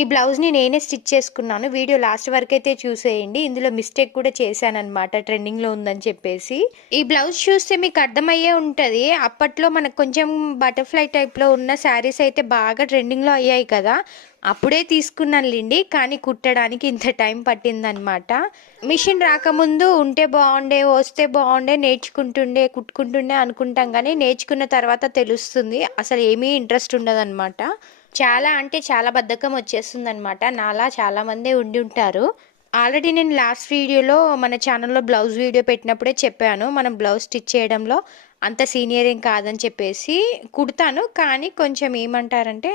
ఈ బ్లౌజ్ని నేనే స్టిచ్ చేసుకున్నాను. వీడియో లాస్ట్ వరకు అయితే చూసేయండి. ఇందులో మిస్టేక్ కూడా చేశానన్నమాట, ట్రెండింగ్లో ఉందని చెప్పేసి. ఈ బ్లౌజ్ చూస్తే మీకు అర్థమయ్యే ఉంటుంది. అప్పట్లో మనకు కొంచెం బటర్ఫ్లై టైప్లో ఉన్న శారీస్ అయితే బాగా ట్రెండింగ్లో అయ్యాయి కదా, అప్పుడే తీసుకున్నానులేండి. కానీ కుట్టడానికి ఇంత టైం పట్టిందనమాట. మిషన్ రాకముందు ఉంటే బాగుండే, వస్తే బాగుండే, నేర్చుకుంటుండే, కుట్టుకుంటుండే అనుకుంటాం, కానీ నేర్చుకున్న తర్వాత తెలుస్తుంది అసలు ఏమీ ఇంట్రెస్ట్ ఉండదన్నమాట. చాలా అంటే చాలా బద్ధకం వచ్చేస్తుంది అనమాట. నాలా చాలామందే ఉండి ఉంటారు. ఆల్రెడీ నేను లాస్ట్ వీడియోలో మన ఛానల్లో బ్లౌజ్ వీడియో పెట్టినప్పుడే చెప్పాను, మనం బ్లౌజ్ స్టిచ్ చేయడంలో అంత సీనియర్ ఏం కాదని చెప్పేసి. కుడతాను కానీ కొంచెం ఏమంటారంటే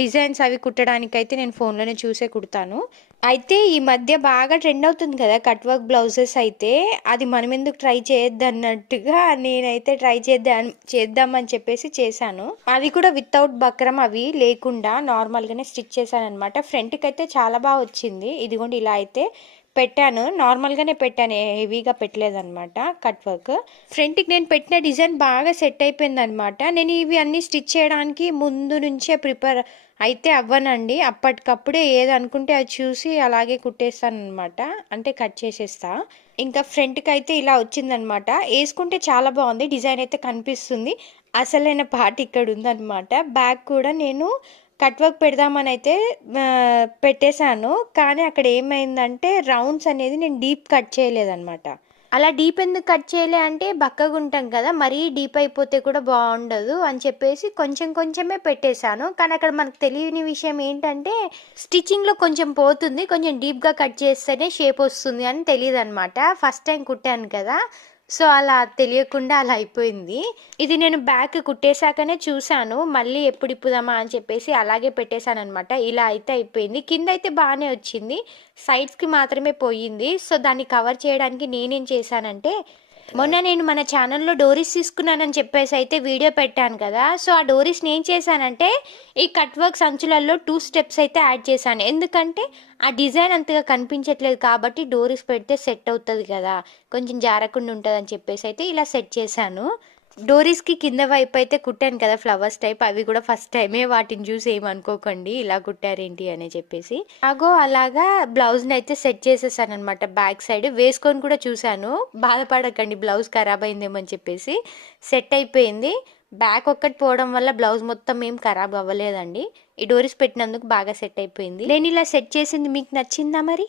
డిజైన్స్ అవి కుట్టడానికైతే నేను ఫోన్లోనే చూసే కుడతాను. అయితే ఈ మధ్య బాగా ట్రెండ్ అవుతుంది కదా కట్ వర్క్ బ్లౌజెస్ అయితే, అది మనం ఎందుకు ట్రై చేయొద్దన్నట్టుగా నేనైతే ట్రై చేద్దామని చెప్పేసి చేశాను. అది కూడా వితౌట్ బక్రం అవి లేకుండా నార్మల్గానే స్టిచ్ చేశాను అనమాట. ఫ్రంట్కి అయితే చాలా బాగా వచ్చింది. ఇదిగోండి ఇలా అయితే పెట్టాను, నార్మల్గానే పెట్టాను, హెవీగా పెట్టలేదన్నమాట కట్ వర్క్. ఫ్రంట్కి నేను పెట్టిన డిజైన్ బాగా సెట్ అయిపోయింది అనమాట. నేను ఇవి అన్నీ స్టిచ్ చేయడానికి ముందు నుంచే ప్రిపేర్ అయితే అవ్వనండి. అప్పటికప్పుడే ఏది అనుకుంటే అది చూసి అలాగే కుట్టేస్తాను అనమాట, అంటే కట్ చేసేస్తా. ఇంకా ఫ్రంట్కి అయితే ఇలా వచ్చిందనమాట. వేసుకుంటే చాలా బాగుంది, డిజైన్ అయితే కనిపిస్తుంది. అసలైన పార్ట్ ఇక్కడ ఉందన్నమాట. బ్యాక్ కూడా నేను కట్ వర్క్ పెడదామని అయితే పెట్టేశాను, కానీ అక్కడ ఏమైందంటే రౌండ్స్ అనేది నేను డీప్ కట్ చేయలేదన్నమాట. అలా డీప్ ఎందుకు కట్ చేయలే అంటే బక్కగా ఉంటాం కదా, మరీ డీప్ అయిపోతే కూడా బాగుండదు అని చెప్పేసి కొంచెం కొంచెమే పెట్టేశాను. కానీ అక్కడ మనకు తెలియని విషయం ఏంటంటే స్టిచ్చింగ్లో కొంచెం పోతుంది, కొంచెం డీప్గా కట్ చేస్తేనే షేప్ వస్తుంది అని తెలియదు అనమాట. ఫస్ట్ టైం కుట్టాను కదా, సో అలా తెలియకుండా అలా అయిపోయింది. ఇది నేను బ్యాక్ కుట్టేశాకనే చూశాను, మళ్ళీ ఎప్పుడు ఇప్పుదామా అని చెప్పేసి అలాగే పెట్టేశాను అనమాట. ఇలా అయితే అయిపోయింది. కింద అయితే బాగానే వచ్చింది, సైడ్స్కి మాత్రమే పోయింది. సో దాన్ని కవర్ చేయడానికి నేనేం చేశానంటే, మొన్న నేను మన ఛానల్లో డోరీస్ తీసుకున్నానని చెప్పేసి అయితే వీడియో పెట్టాను కదా, సో ఆ డోరీస్ని ఏం చేశానంటే ఈ కట్ వర్క్ సంచులలో 2 స్టెప్స్ అయితే యాడ్ చేశాను. ఎందుకంటే ఆ డిజైన్ అంతగా కనిపించట్లేదు కాబట్టి డోరీస్ పెడితే సెట్ అవుతుంది కదా, కొంచెం జారకుండా ఉంటుంది అని చెప్పేసి అయితే ఇలా సెట్ చేశాను. డోరీస్కి కింద వైపు అయితే కుట్టాను కదా ఫ్లవర్స్ టైప్, అవి కూడా ఫస్ట్ టైమే, వాటిని చూసి ఏమనుకోకండి ఇలా కుట్టారేంటి అని చెప్పేసి. అలాగా బ్లౌజ్ని అయితే సెట్ చేసేసాను అనమాట. బ్యాక్ సైడ్ వేసుకొని కూడా చూశాను, బాధపడకండి బ్లౌజ్ ఖరాబ్ అయిందేమో అని చెప్పేసి. సెట్ అయిపోయింది. బ్యాక్ ఒక్కటి పోవడం వల్ల బ్లౌజ్ మొత్తం ఏం ఖరాబ్ అవ్వలేదండి. ఈ డోరీస్ పెట్టినందుకు బాగా సెట్ అయిపోయింది. నేను ఇలా సెట్ చేసింది మీకు నచ్చిందా మరి?